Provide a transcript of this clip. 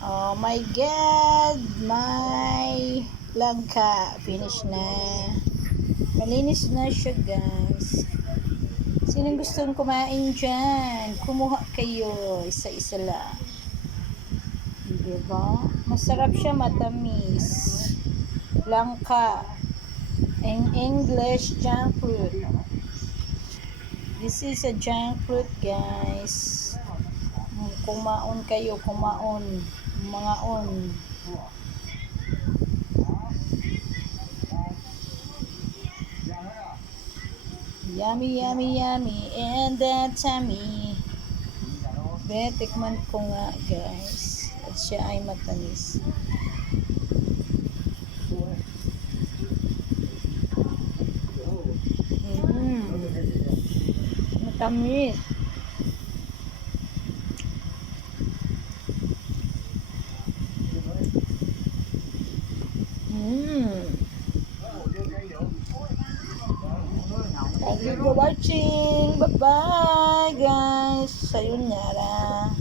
Oh my God! My langka. Finish na. Malinis na siya, guys. Sinong gustong kumain dyan? Kumuha kayo. Isa-isa lang. Diba? Masarap siya, matamis. Langka. In English, jackfruit. This is a jackfruit, guys. Kumaon kayo, kumaon. Mga on. Yummy, yummy, yummy. And that tummy. Tikman ko nga, guys. At siya ay matamis. Matamis. Thank you for watching. Bye-bye, guys. Sayonara.